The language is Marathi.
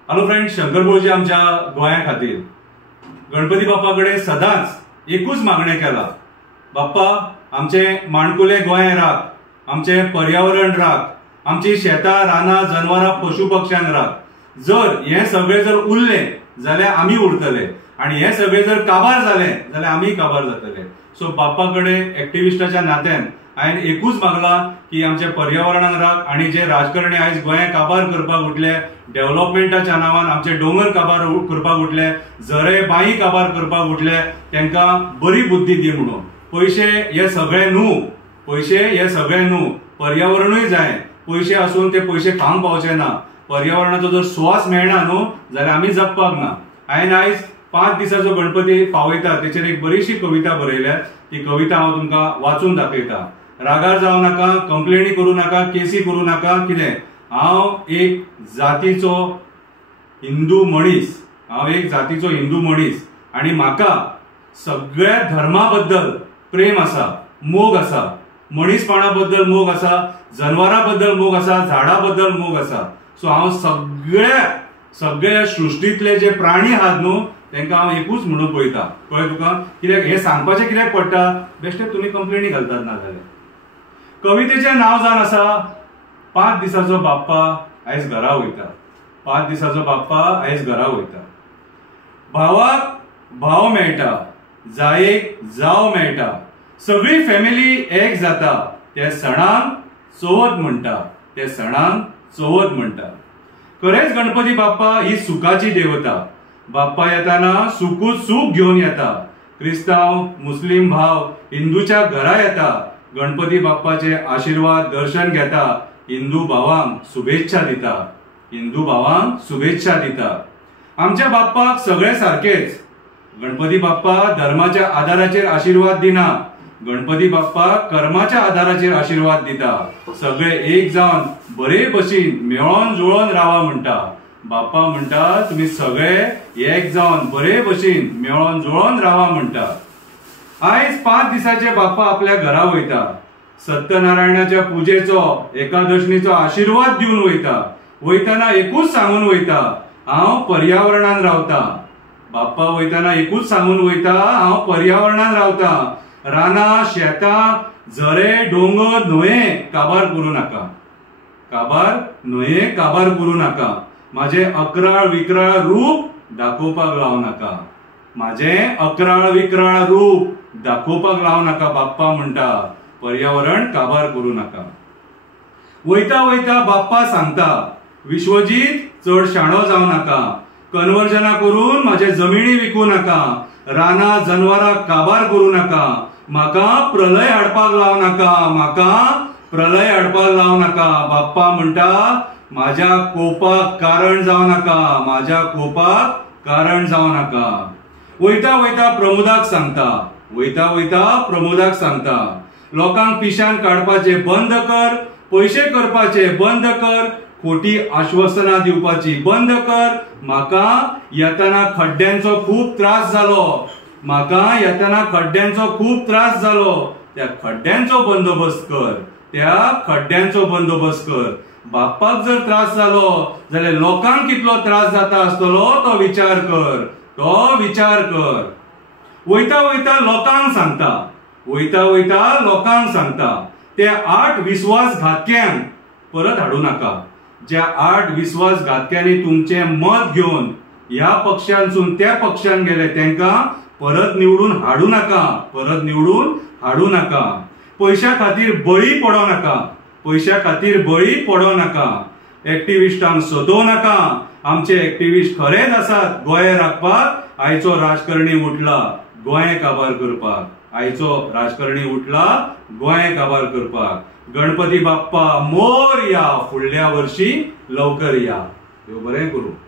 हॅलो फ्रेंड्स, शंकर बोळजी आमच्या गोंया खातीर गणपती बाप्पा कडेन सदांच एकूच मागणें केला, बाप्पा आमचे माणकुले गोंय राख, आमचे पर्यावरण राख, आमची शेतां रानां जनवरां पशु पक्ष्यांक राख। जर हे सगळे जर उरले जाल्यार आमी उरतले आणि हे सगळे जर काबार जाले जाल्यार आमी काबार जातले। सो बाप्पा कडेन एक्टिविस्टाच्या नात्यान हांवें एकूच मागला की आमचे पर्यावरणाक राख आणि जे राजकारणी आयज गोंय काबार करपाक उठले, डेव्हलपमेंटाच्या नांवान आमचे दोंगर काबार करपाक उठले, झरे बांय काबार करपाक उठले, तांकां बरी बुद्धी दी म्हणून। पैसे हे सगळे न्हू, पैसे हे सगळे न्हू, पर्यावरणूय जाय। पैसे आसून ते पैसे खावंक पावचे ना, पर्यावरणाचो जर स्वास मेळना न्हू जाल्यार आमी जगपाक ना। हांवें आयज 5 दिसाचो गणपती पावयता तेचेर एक बरीशी कविता बरयल्या, ती कविता हांव तुमकां वाचून दाखयता। रागार जावं नाका, कंप्लेनी करू नाका, केसी करू नाका, कितें हांव एक जातीचो हिंदू मनीस, आणि म्हाका सगळ्या धर्मा बद्दल प्रेम आसा, मोग आसा, मनीसपणा बद्दल मोग आसा, जनवरां बद्दल मोग आसा, झाडां बद्दल मोग आसा। सो हांव सगळ्या सृश्टीतले जे प्राणी आहात न्हू तांकां हांव एकूच म्हणून पळयता। कळ्ळें तुका? कित्याक हे सांगपाचें कित्याक पडटा, बेश्टे तुमी कंप्लेनी घालतात ना जाल्यार। कवितेचें नांव जावन आसा 5 दिसाचो बाप्पा आयज घरा वयता। 5 दिसाचो बाप्पा आयज घरा वयता। भावाक भाव मेळटा, जायेक जाव मेळटा, सगळी फॅमिली एक जाता, त्या सणाक चवथ म्हणटा, त्या सणाक चवथ म्हणटा। खरेंच गणपती बाप्पा ही सुखाची देवता। बाप्पा येताना सुखूच सुख घेऊन येता। क्रिस्तांव मुस्लिम भाव हिंदूच्या घरा येता, गणपती बाप्पाचे आशीर्वाद दर्शन घेता, हिंदू भावांक शुभेच्छा दिता, हिंदू भावांक शुभेच्छा दिता। आमच्या बाप्पाक सगळे सारखेच। गणपती बाप्पा धर्माच्या आधाराचेर आशीर्वाद दिना, गणपती बाप्पा कर्माच्या आधाराचेर आशीर्वाद दिता। सगळे एक जावन बरे भशेन मेळोन जुळोन रावा म्हणटा। बाप्पा म्हणटा तुम्ही सगळे एक जावन बरे भशेन मेळोन जुळोन रावा म्हणटा। आयज 5 दिसाचे बाप्पा आपल्या घरा वयता। सत्यनारायणाच्या पूजेचो एकादशनीचो आशीर्वाद दिवन वयता। वयताना एकूच सांगून वयता, हांव पर्यावरणान रावता। बाप्पा वयताना एकूच सांगून वयता, हांव पर्यावरणान रावता। रानां शेतां झरे डोंगर न्हंये काबार करूं नाका, न्हंये काबार करूं नाका। माझे अकराळ विक्राळ रूप दाखोवपाक लावू नाका, माझे अकराळ विक्राळ रूप दाखोवपाक लावू नाका। बाप्पा म्हणटा पर्यावरण काबार करू नका। वयता वयता बाप्पा सांगता, विश्वजीत चड शाणो जावं नाका, कन्वर्जना करून माझे जमिनी विकू नाका, रानां जनवरां काबार करू नाका, म्हाका प्रलय हाडपाक लावू नाका, म्हाका प्रलय हाडपाक लावू नाका। बाप्पा म्हणटा माझ्या कोपाक कारण जावं नाका, माझ्या कोपाक कारण जावं नाका। वयता वयता प्रमोदाक सांगता, वयता वयता प्रमोदाक सांगता, लोकांक पिशान काडपाचे बंद कर, पैसे करपाचे बंद कर, खोटी आश्वासना दिवपाची बंद कर। म्हाका येताना खड्ड्यांचो खूप त्रास जालो, म्हाका येताना खड्ड्यांचो खूप त्रास जालो, त्या खड्ड्यांचो बंदोबस्त कर, त्या खड्ड्यांचो बंदोबस्त कर। बाप्पाक जर त्रास जालो जाल्यार लोकांक कितलो त्रास जाता आसतलो तो विचार कर, तो विचार कर। वयता वयता लोकांक सांगता, वयता वयता लोकांक सांगता, ते 8 विश्वासघातक्यांक परत हाडू नाका। ज्या 8 विश्वासघातक्यांनी तुमचे मत घेऊन ह्या पक्षांसून त्या पक्षान गेले तांकां परत निवडून हाडू नाका, परत निवडून हाडू नाका। पैशा खातीर बळी पडो नाका, पैशा खातीर बळी पडो नाका। एक्टिविस्टांक सतोव नाका, आमचे एक्टिविस्ट खरेच आसात गोंय राखपाक। आयचो राजकारणी उठला गोंय काबार करपाक, आयचो राजकारणी उठला गोंय काबार करपाक। गणपती बाप्पा मोरया, फुडल्या वर्षी लवकर या। देव बरें करूं।